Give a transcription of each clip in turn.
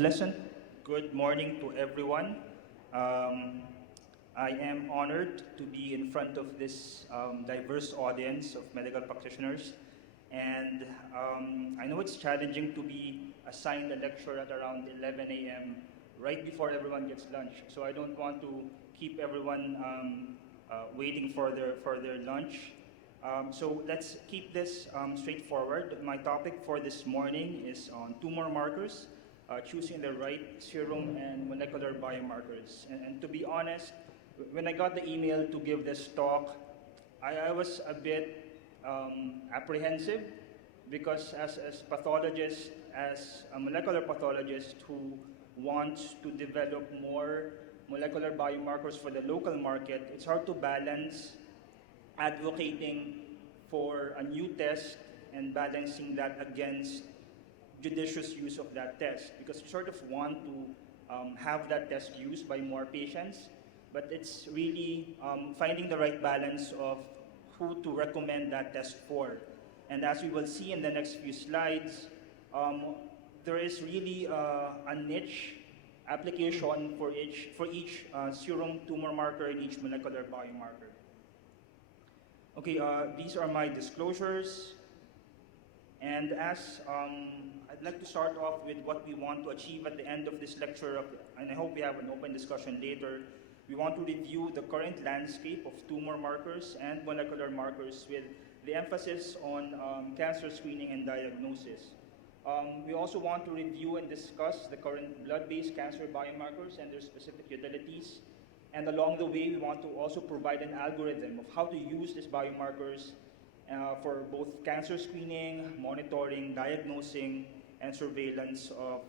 Pleasant good morning to everyone. Um, I am honored to be in front of this diverse audience of medical practitioners. And I know it's challenging to be assigned a lecture at around 11 a.m. right before everyone gets lunch. So I don't want to keep everyone waiting for their lunch. So let's keep this straightforward. My topic for this morning is on tumor markers, choosing the right serum and molecular biomarkers. And to be honest, when I got the email to give this talk, I was a bit apprehensive because as pathologists, as a molecular pathologist who wants to develop more molecular biomarkers for the local market, it's hard to balance advocating for a new test and balancing that against judicious use of that test, because we sort of want to have that test used by more patients, but it's really finding the right balance of who to recommend that test for. And as we will see in the next few slides, there is really a niche application for each serum tumor marker and each molecular biomarker. Okay, these are my disclosures. And as I'd like to start off with what we want to achieve at the end of this lecture, and I hope we have an open discussion later. We want to review the current landscape of tumor markers and molecular markers with the emphasis on cancer screening and diagnosis. We also want to review and discuss the current blood-based cancer biomarkers and their specific utilities. And along the way, we want to also provide an algorithm of how to use these biomarkers for both cancer screening, monitoring, diagnosing, and surveillance of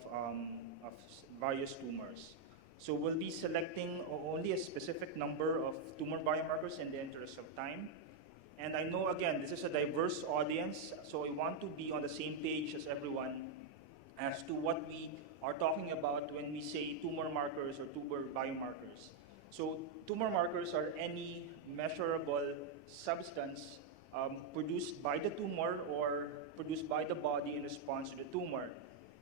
various tumors. So we'll be selecting only a specific number of tumor biomarkers in the interest of time. And I know, again, this is a diverse audience, so I want to be on the same page as everyone as to what we are talking about when we say tumor markers or tumor biomarkers. So tumor markers are any measurable substance produced by the tumor or produced by the body in response to the tumor.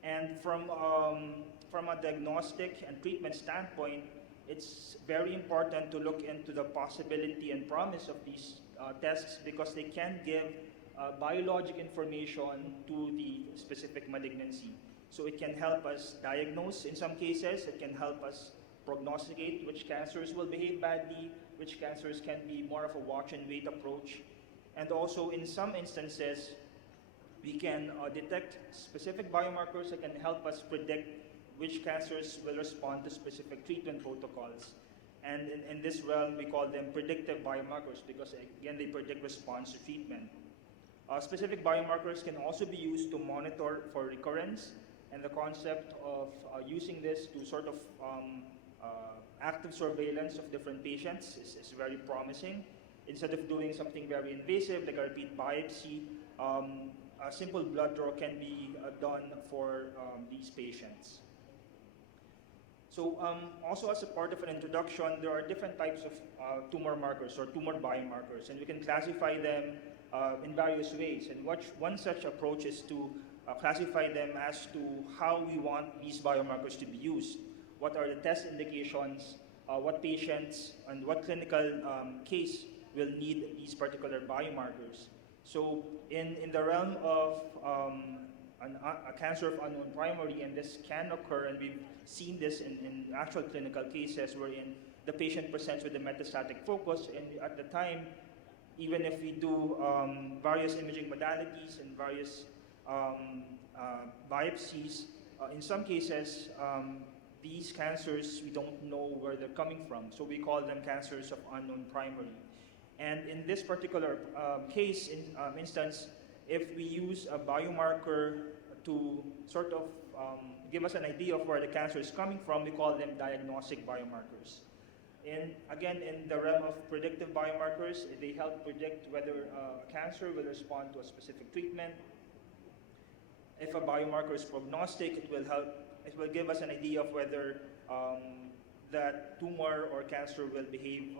And from a diagnostic and treatment standpoint, it's very important to look into the possibility and promise of these tests, because they can give biologic information to the specific malignancy. So it can help us diagnose in some cases, it can help us prognosticate which cancers will behave badly, which cancers can be more of a watch and wait approach. And also in some instances, we can detect specific biomarkers that can help us predict which cancers will respond to specific treatment protocols. And in this realm, we call them predictive biomarkers because, again, they predict response to treatment. Specific biomarkers can also be used to monitor for recurrence, and the concept of using this to sort of active surveillance of different patients is very promising. Instead of doing something very invasive like a repeat biopsy, a simple blood draw can be done for these patients. So also as a part of an introduction, there are different types of tumor markers or tumor biomarkers, and we can classify them in various ways. And one such approach is to classify them as to how we want these biomarkers to be used. What are the test indications, what patients and what clinical case will need these particular biomarkers. So in the realm of a cancer of unknown primary, and this can occur, and we've seen this in actual clinical cases wherein the patient presents with a metastatic focus, and at the time, even if we do various imaging modalities and various biopsies, in some cases, these cancers, we don't know where they're coming from, so we call them cancers of unknown primary. And in this particular instance, if we use a biomarker to sort of give us an idea of where the cancer is coming from, we call them diagnostic biomarkers. And again, in the realm of predictive biomarkers, they help predict whether cancer will respond to a specific treatment. If a biomarker is prognostic, it will give us an idea of whether that tumor or cancer will behave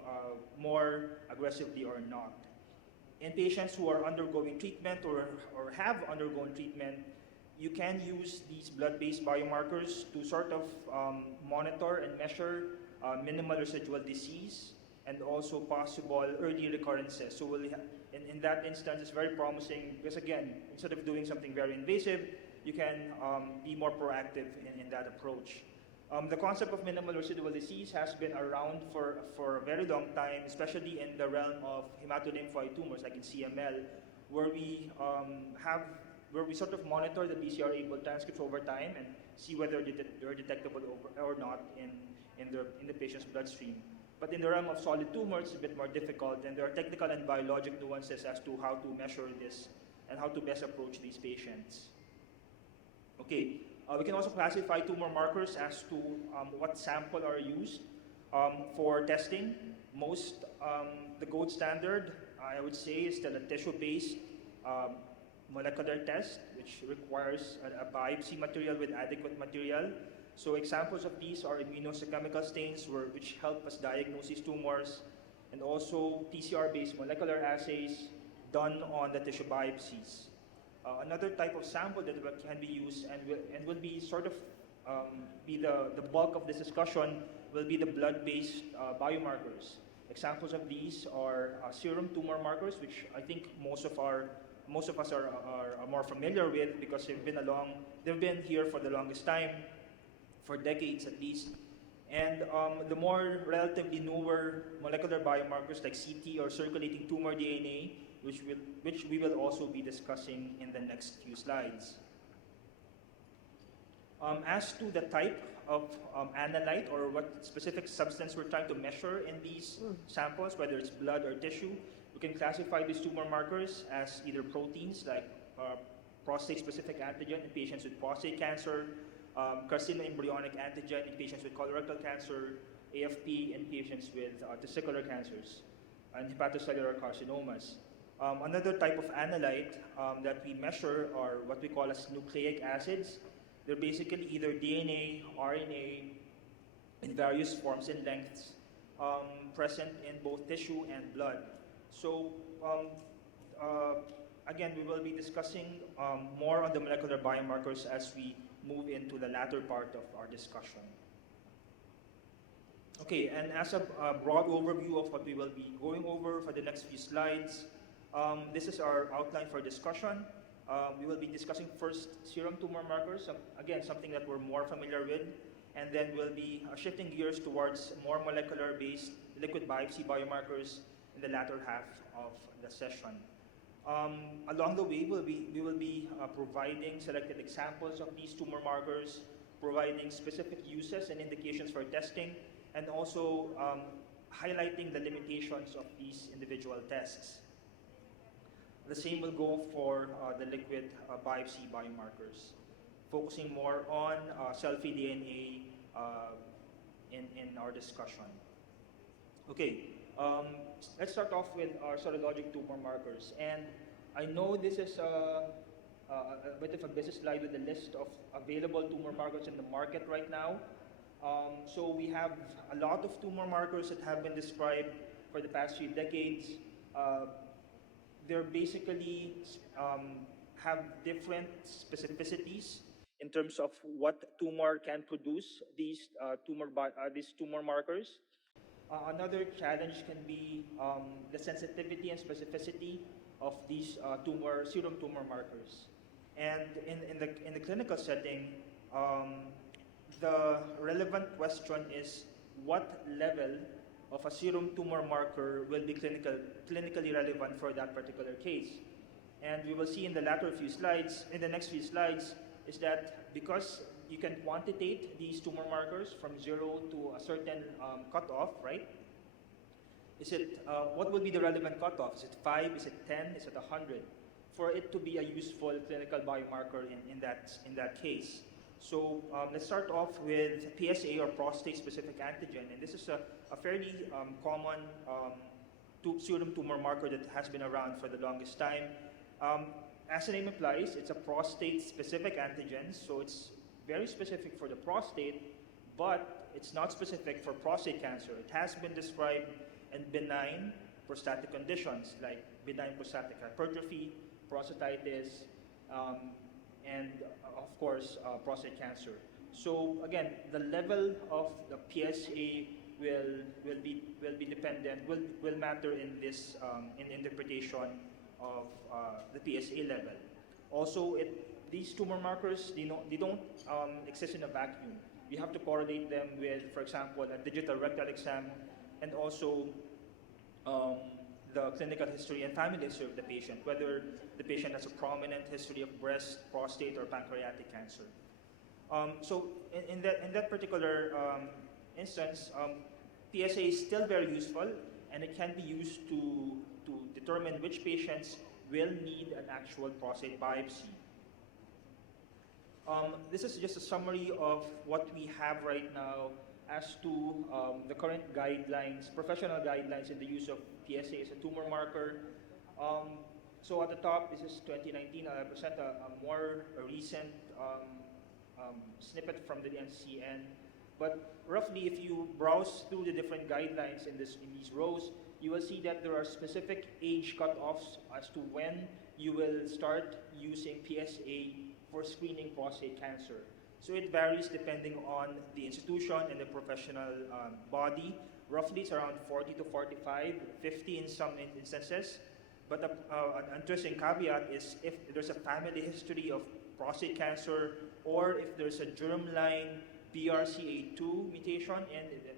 more aggressively or not. In patients who are undergoing treatment or have undergone treatment, you can use these blood-based biomarkers to sort of monitor and measure minimal residual disease and also possible early recurrences. So in that instance, it's very promising because again, instead of doing something very invasive, you can be more proactive in that approach. The concept of minimal residual disease has been around for a very long time, especially in the realm of hematolymphoid tumors like in CML, where we sort of monitor the BCR-ABL transcripts over time and see whether they're detectable or not in the patient's bloodstream. But in the realm of solid tumors, it's a bit more difficult, and there are technical and biologic nuances as to how to measure this and how to best approach these patients. Okay, we can also classify tumor markers as to what sample are used for testing. The gold standard, I would say, is still a tissue-based molecular test, which requires a biopsy material with adequate material. So examples of these are immunohistochemical stains, which help us diagnose these tumors, and also PCR-based molecular assays done on the tissue biopsies. Another type of sample that can be used and will be sort of be the bulk of this discussion will be the blood-based biomarkers. Examples of these are serum tumor markers, which I think most of us are more familiar with because they've been here for the longest time, for decades at least. And the more relatively newer molecular biomarkers like CT or circulating tumor DNA, which we will also be discussing in the next few slides. As to the type of analyte or what specific substance we're trying to measure in these samples, whether it's blood or tissue, we can classify these tumor markers as either proteins like prostate-specific antigen in patients with prostate cancer, carcinoembryonic antigen in patients with colorectal cancer, AFP in patients with testicular cancers, and hepatocellular carcinomas. Another type of analyte that we measure are what we call as nucleic acids. They're basically either DNA, RNA, in various forms and lengths, present in both tissue and blood. So again, we will be discussing more on the molecular biomarkers as we move into the latter part of our discussion. Okay, and as a broad overview of what we will be going over for the next few slides, this is our outline for discussion. We will be discussing first serum tumor markers, again, something that we're more familiar with, and then we'll be shifting gears towards more molecular-based liquid biopsy biomarkers in the latter half of the session. Along the way, we will be providing selected examples of these tumor markers, providing specific uses and indications for testing, and also highlighting the limitations of these individual tests. The same will go for the liquid biopsy biomarkers, focusing more on cell-free DNA in our discussion. Okay, let's start off with our serologic tumor markers. And I know this is a bit of a busy slide with a list of available tumor markers in the market right now. So we have a lot of tumor markers that have been described for the past few decades. They're basically have different specificities in terms of what tumor can produce these tumor markers. Another challenge can be the sensitivity and specificity of these serum tumor markers. And in the clinical setting, the relevant question is what level of a serum tumor marker will be clinically relevant for that particular case. And we will see in the next few slides, is that because you can quantitate these tumor markers from 0 to a certain cutoff, right? What would be the relevant cutoff? Is it 5? Is it 10? Is it 100? For it to be a useful clinical biomarker in that case. So let's start off with PSA or prostate-specific antigen, and this is a fairly common serum tumor marker that has been around for the longest time. As the name implies, it's a prostate-specific antigen, so it's very specific for the prostate, but it's not specific for prostate cancer. It has been described in benign prostatic conditions like benign prostatic hypertrophy, prostatitis, and of course, prostate cancer. So again, the level of the PSA will be dependent, will matter in this in interpretation of the PSA level. Also, these tumor markers, they don't exist in a vacuum. You have to correlate them with, for example, a digital rectal exam, and also the clinical history and family history of the patient, whether the patient has a prominent history of breast, prostate, or pancreatic cancer. So in that particular instance, PSA is still very useful, and it can be used to determine which patients will need an actual prostate biopsy. This is just a summary of what we have right now as to the current guidelines, professional guidelines in the use of PSA as a tumor marker. So at the top, this is 2019. I'll present a more recent snippet from the NCCN. But roughly, if you browse through the different guidelines in these rows, you will see that there are specific age cutoffs as to when you will start using PSA for screening prostate cancer. So it varies depending on the institution and the professional body. Roughly, it's around 40 to 45, 50 in some instances. But an interesting caveat is if there's a family history of prostate cancer, or if there's a germline BRCA2 mutation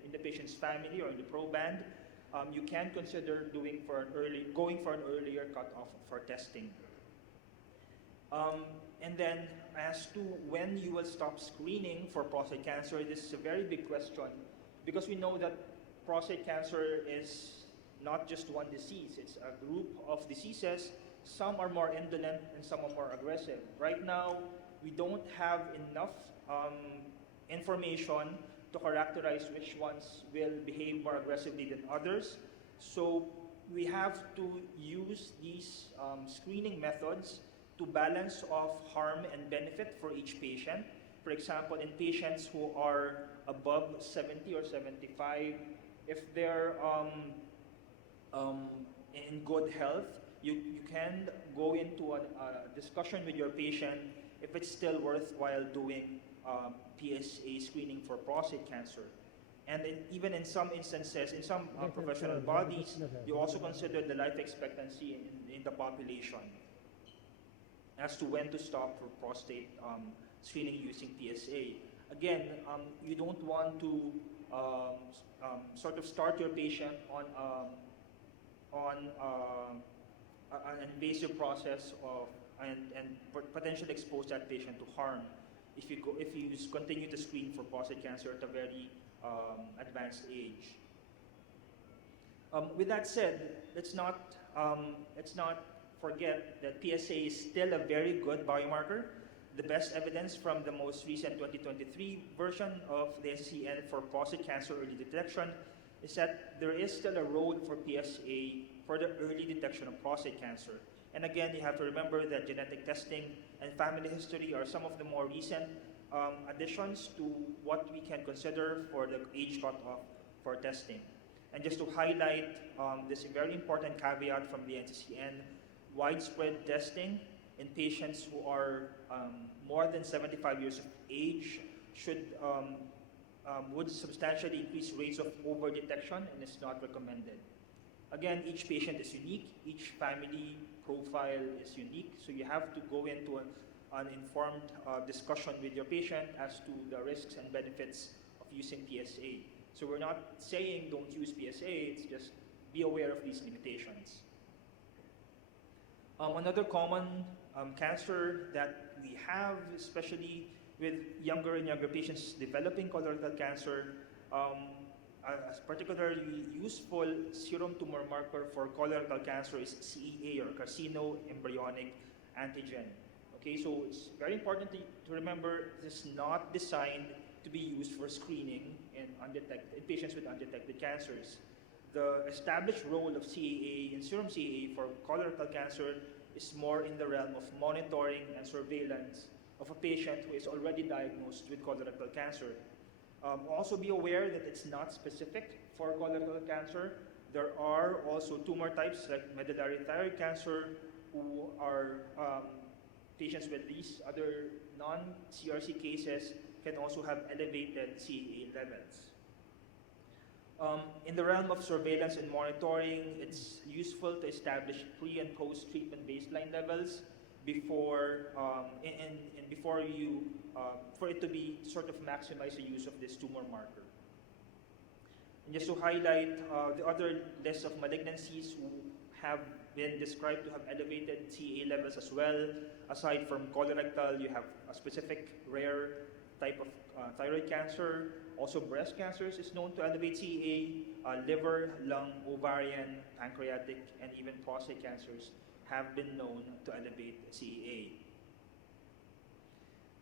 in the patient's family or in the proband, you can consider going for an earlier cutoff for testing. And then, as to when you will stop screening for prostate cancer, this is a very big question, because we know that prostate cancer is not just one disease, it's a group of diseases. Some are more indolent and some are more aggressive. Right now, we don't have enough information to characterize which ones will behave more aggressively than others. So we have to use these screening methods to balance off harm and benefit for each patient. For example, in patients who are above 70 or 75, if they're in good health, you can go into a discussion with your patient if it's still worthwhile doing PSA screening for prostate cancer. And even in some instances, in some professional bodies, you also consider the life expectancy in the population as to when to stop for prostate screening using PSA. Again, you don't want to sort of start your patient on an invasive process and potentially expose that patient to harm if you continue to screen for prostate cancer at a very advanced age. With that said, let's not forget that PSA is still a very good biomarker. The best evidence from the most recent 2023 version of the NCCN for prostate cancer early detection is that there is still a role for PSA for the early detection of prostate cancer. And again, you have to remember that genetic testing and family history are some of the more recent additions to what we can consider for the age cutoff for testing. And just to highlight this very important caveat from the NCCN, widespread testing in patients who are more than 75 years of age would substantially increase rates of over-detection and is not recommended. Again, each patient is unique, each family profile is unique, so you have to go into an informed discussion with your patient as to the risks and benefits of using PSA. So we're not saying don't use PSA, it's just be aware of these limitations. Another common cancer that we have, especially with younger and younger patients developing colorectal cancer, a particularly useful serum tumor marker for colorectal cancer is CEA, or carcinoembryonic antigen. Okay, so it's very important to remember this is not designed to be used for screening in patients with undetected cancers. The established role of CEA in serum CEA for colorectal cancer is more in the realm of monitoring and surveillance of a patient who is already diagnosed with colorectal cancer. Also be aware that it's not specific for colorectal cancer. There are also tumor types like medullary thyroid cancer who are patients with these other non-CRC cases can also have elevated CEA levels. In the realm of surveillance and monitoring, it's useful to establish pre- and post-treatment baseline levels before and before you for it to be sort of maximize the use of this tumor marker. And just to highlight the other list of malignancies who have been described to have elevated CEA levels as well. Aside from colorectal, you have a specific rare type of thyroid cancer. Also, breast cancers is known to elevate CEA. Liver, lung, ovarian, pancreatic, and even prostate cancers have been known to elevate CEA.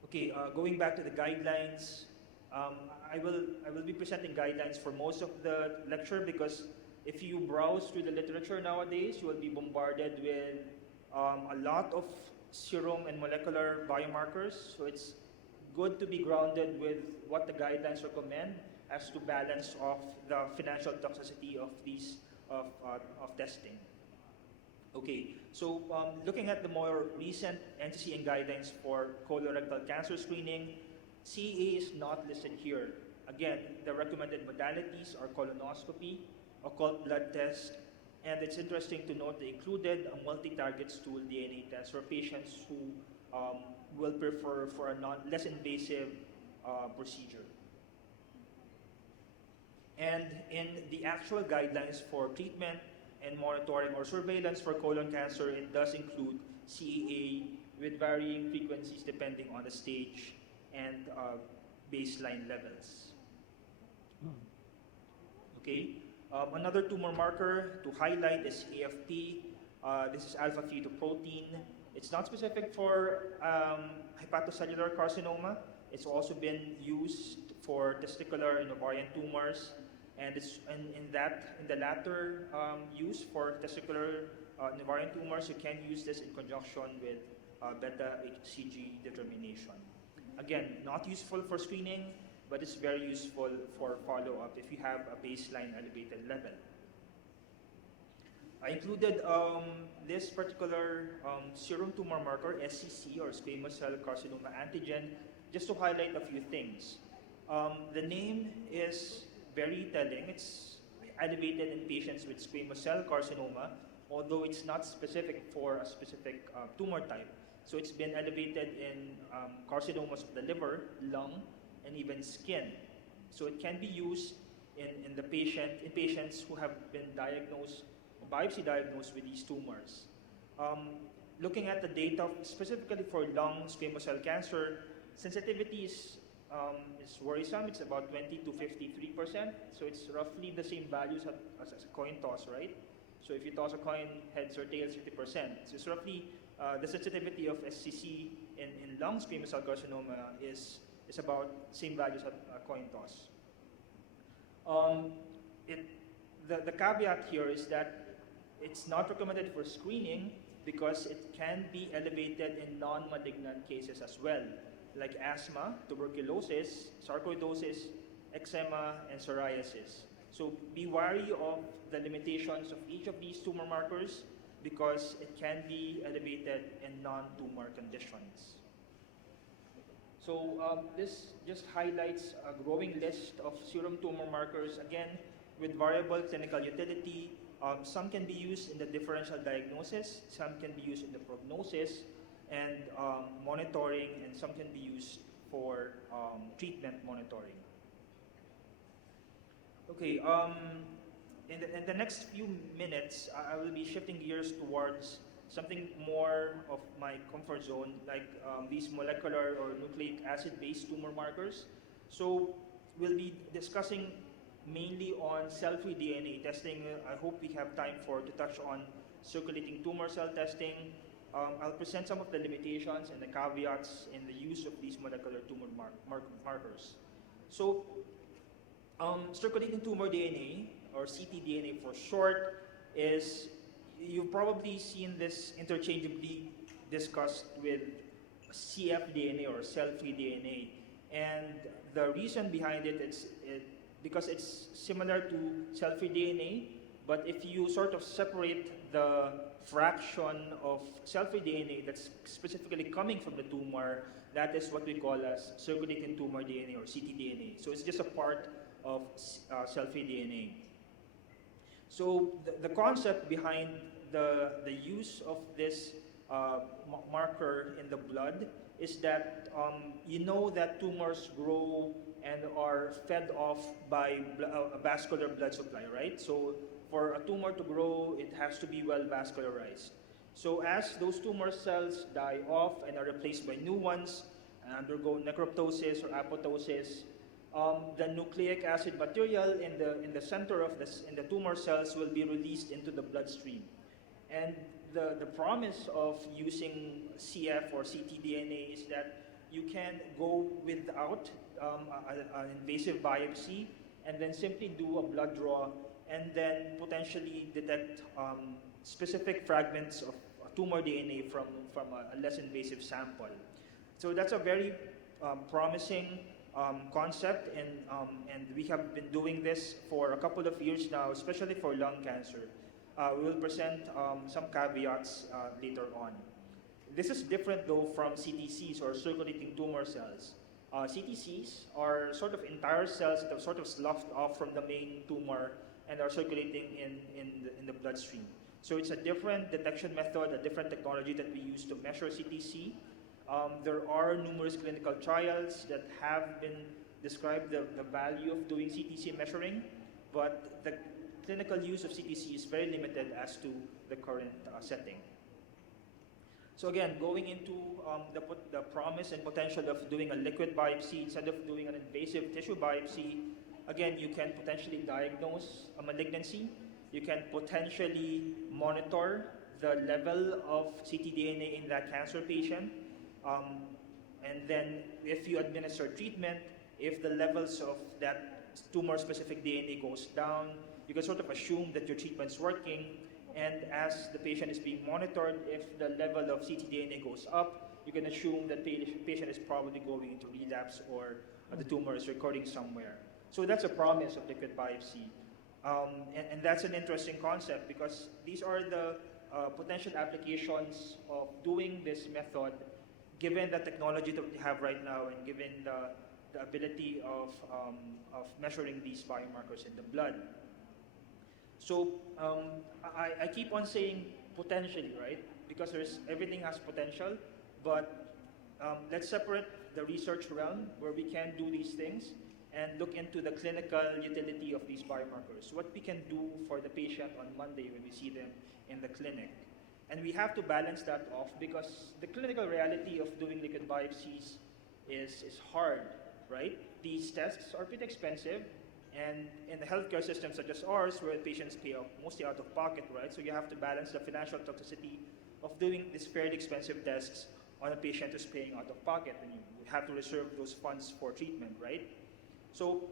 Okay, going back to the guidelines, I will be presenting guidelines for most of the lecture because if you browse through the literature nowadays, you will be bombarded with a lot of serum and molecular biomarkers. So it's good to be grounded with what the guidelines recommend as to balance of the financial toxicity of these of testing. Okay, so looking at the more recent NCCN guidelines for colorectal cancer screening, CEA is not listed here. Again, the recommended modalities are colonoscopy, occult blood test, and it's interesting to note they included a multi-target stool DNA test for patients who will prefer for a less invasive procedure. And in the actual guidelines for treatment and monitoring or surveillance for colon cancer, it does include CEA with varying frequencies depending on the stage and baseline levels. Okay. Another tumor marker to highlight is AFP. This is alpha-fetoprotein. It's not specific for hepatocellular carcinoma. It's also been used for testicular and ovarian tumors, and it's in the latter use for testicular and ovarian tumors. You can use this in conjunction with beta HCG determination. Again, not useful for screening, but it's very useful for follow-up if you have a baseline elevated level. I included this particular serum tumor marker, SCC, or squamous cell carcinoma antigen, just to highlight a few things. The name is very telling. It's elevated in patients with squamous cell carcinoma, although it's not specific for a specific tumor type. So it's been elevated in carcinomas of the liver, lung, and even skin. So it can be used in patients who have been biopsy diagnosed with these tumors. Looking at the data specifically for lung squamous cell cancer, sensitivity is worrisome. It's about 20 to 53%. So it's roughly the same values as a coin toss, right? So if you toss a coin, heads or tails, 50%. So it's roughly the sensitivity of SCC in lung squamous cell carcinoma is about same values as a coin toss. The caveat here is that it's not recommended for screening because it can be elevated in non-malignant cases as well, like asthma, tuberculosis, sarcoidosis, eczema, and psoriasis. So be wary of the limitations of each of these tumor markers because it can be elevated in non-tumor conditions. So this just highlights a growing list of serum tumor markers, again, with variable clinical utility. Some can be used in the differential diagnosis, some can be used in the prognosis and monitoring, and some can be used for treatment monitoring. Okay, in the next few minutes, I will be shifting gears towards something more of my comfort zone, like these molecular or nucleic acid-based tumor markers. So we'll be discussing mainly on cell-free DNA testing. I hope we have time to touch on circulating tumor cell testing. I'll present some of the limitations and the caveats in the use of these molecular tumor markers. So circulating tumor DNA, or ctDNA for short, is, you've probably seen this interchangeably discussed with cfDNA or cell-free DNA. And the reason behind it is because it's similar to cell-free DNA, But if you sort of separate the fraction of cell-free DNA that's specifically coming from the tumor, that is what we call as circulating tumor DNA or ctDNA. So it's just a part of cell-free DNA. So the concept behind the use of this marker in the blood is that you know that tumors grow and are fed off by a vascular blood supply, right? So for a tumor to grow, it has to be well vascularized. So as those tumor cells die off and are replaced by new ones, and undergo necroptosis or apoptosis, the nucleic acid material in the center of the tumor cells will be released into the bloodstream. And the promise of using CF or ctDNA is that you can go without an invasive biopsy and then simply do a blood draw and then potentially detect specific fragments of tumor DNA from a less invasive sample. So that's a very promising concept, and we have been doing this for a couple of years now, especially for lung cancer. We will present some caveats later on. This is different though from CTCs or circulating tumor cells. CTCs are sort of entire cells that are sort of sloughed off from the main tumor and are circulating in the bloodstream. So it's a different detection method, a different technology that we use to measure CTC. There are numerous clinical trials that have been described the value of doing CTC measuring, but the clinical use of CTC is very limited as to the current setting. So again, going into the promise and potential of doing a liquid biopsy instead of doing an invasive tissue biopsy, again, you can potentially diagnose a malignancy. You can potentially monitor the level of ctDNA in that cancer patient. And then if you administer treatment, if the levels of that tumor-specific DNA goes down, you can sort of assume that your treatment's working. And as the patient is being monitored, if the level of ctDNA goes up, you can assume that the patient is probably going into relapse or the tumor is recurring somewhere. So that's a promise of liquid biopsy. And that's an interesting concept because these are the potential applications of doing this method given the technology that we have right now and given the ability of measuring these biomarkers in the blood. So I keep on saying potentially, right? Because everything has potential, but let's separate the research realm where we can do these things and look into the clinical utility of these biomarkers. What we can do for the patient on Monday when we see them in the clinic. And we have to balance that off because the clinical reality of doing liquid biopsies is hard, right? These tests are pretty expensive, and in the healthcare system such as ours, where patients pay mostly out of pocket, right? So you have to balance the financial toxicity of doing these fairly expensive tests on a patient who's paying out of pocket, and you have to reserve those funds for treatment, right? So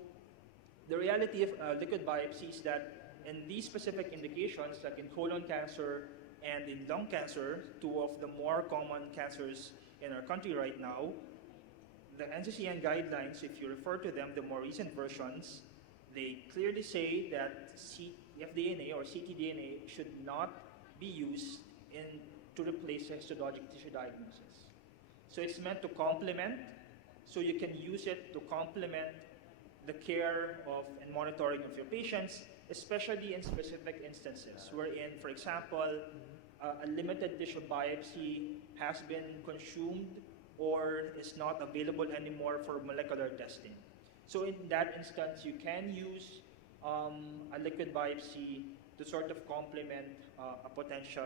the reality of liquid biopsy is that in these specific indications, like in colon cancer and in lung cancer, two of the more common cancers in our country right now, the NCCN guidelines, if you refer to them, the more recent versions, they clearly say that cfDNA or ctDNA should not be used to replace histologic tissue diagnosis. So it's meant to complement, so you can use it to complement the care of and monitoring of your patients, especially in specific instances wherein, for example, a limited tissue biopsy has been consumed or is not available anymore for molecular testing. So in that instance, you can use a liquid biopsy to sort of complement a potential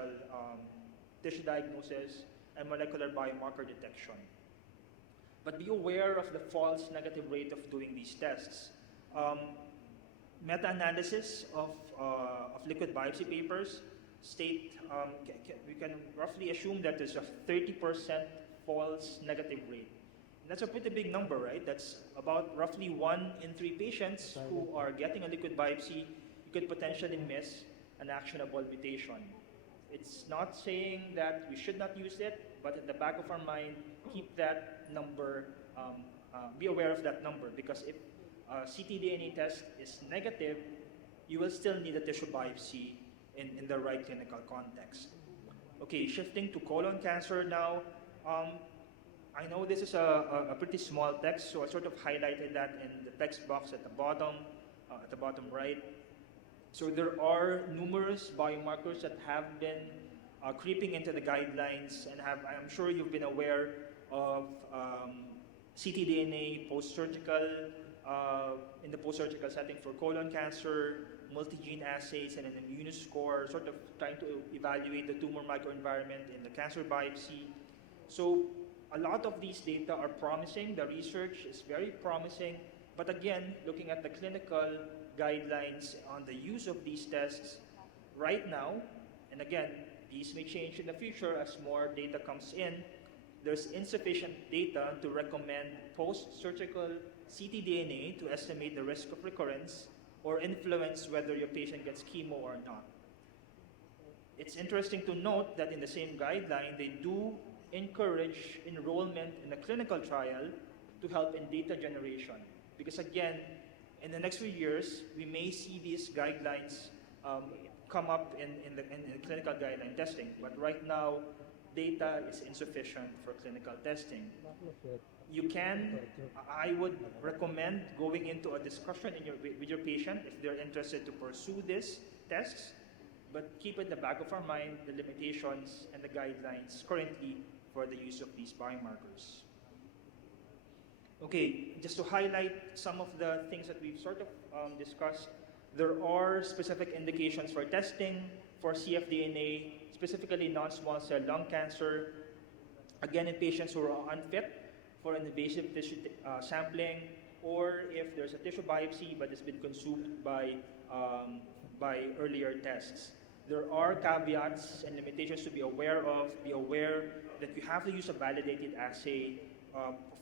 tissue diagnosis and molecular biomarker detection. But be aware of the false negative rate of doing these tests. Meta-analysis of liquid biopsy papers state we can roughly assume that there's a 30% false negative rate. And that's a pretty big number, right? That's about roughly 1 in 3 patients who are getting a liquid biopsy. You could potentially miss an actionable mutation. It's not saying that we should not use it, but at the back of our mind, keep that number, be aware of that number, because if a ctDNA test is negative, you will still need a tissue biopsy in the right clinical context. Okay, shifting to colon cancer now. I know this is a pretty small text, so I sort of highlighted that in the text box at the bottom right. So there are numerous biomarkers that have been creeping into the guidelines, and I'm sure you've been aware of ctDNA post-surgical, in the post-surgical setting for colon cancer, multi-gene assays, and an immunoscore, sort of trying to evaluate the tumor microenvironment in the cancer biopsy. So a lot of these data are promising. The research is very promising. But again, looking at the clinical guidelines on the use of these tests right now, and again, these may change in the future as more data comes in, there's insufficient data to recommend post-surgical ctDNA to estimate the risk of recurrence or influence whether your patient gets chemo or not. It's interesting to note that in the same guideline, they do encourage enrollment in a clinical trial to help in data generation. Because again, in the next few years, we may see these guidelines come up in the clinical guideline testing. But right now, data is insufficient for clinical testing. I would recommend going into a discussion with your patient if they're interested to pursue these tests, but keep in the back of our mind the limitations and the guidelines currently for the use of these biomarkers. Okay, just to highlight some of the things that we've sort of discussed, there are specific indications for testing for cfDNA, specifically non-small cell lung cancer, again in patients who are unfit for an invasive tissue sampling, or if there's a tissue biopsy but it's been consumed by earlier tests. There are caveats and limitations to be aware of. Be aware that you have to use a validated assay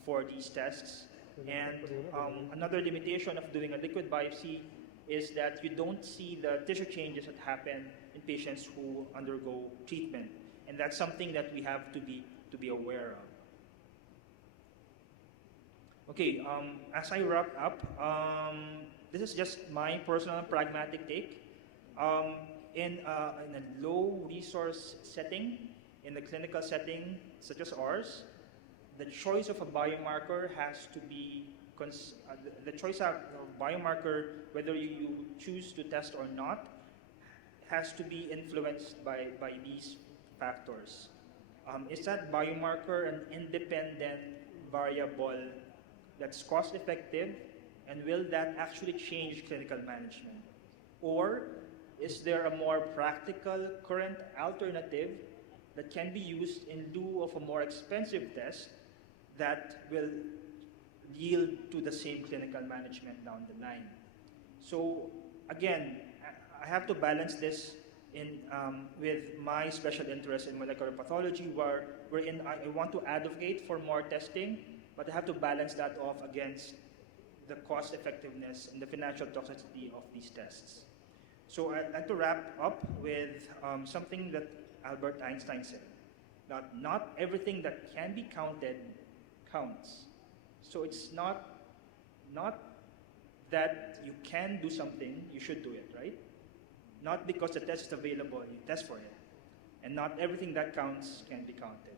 for these tests. And another limitation of doing a liquid biopsy is that you don't see the tissue changes that happen in patients who undergo treatment. And that's something that we have to be aware of. Okay, as I wrap up, this is just my personal pragmatic take. In a low resource setting, in the clinical setting such as ours, the choice of a biomarker has to be, the choice of a biomarker, whether you choose to test or not, has to be influenced by these factors. Is that biomarker an independent variable that's cost effective, and will that actually change clinical management? Or is there a more practical current alternative that can be used in lieu of a more expensive test that will yield to the same clinical management down the line? So again, I have to balance this with my special interest in molecular pathology, wherein I want to advocate for more testing, but I have to balance that off against the cost effectiveness and the financial toxicity of these tests. So I'd like to wrap up with something that Albert Einstein said, that not everything that can be counted counts. So it's not that you can do something, you should do it, right? Not because the test is available, you test for it. And not everything that counts can be counted.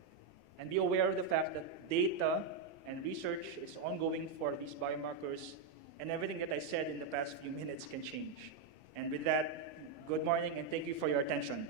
And be aware of the fact that data and research is ongoing for these biomarkers, and everything that I said in the past few minutes can change. And with that, good morning and thank you for your attention.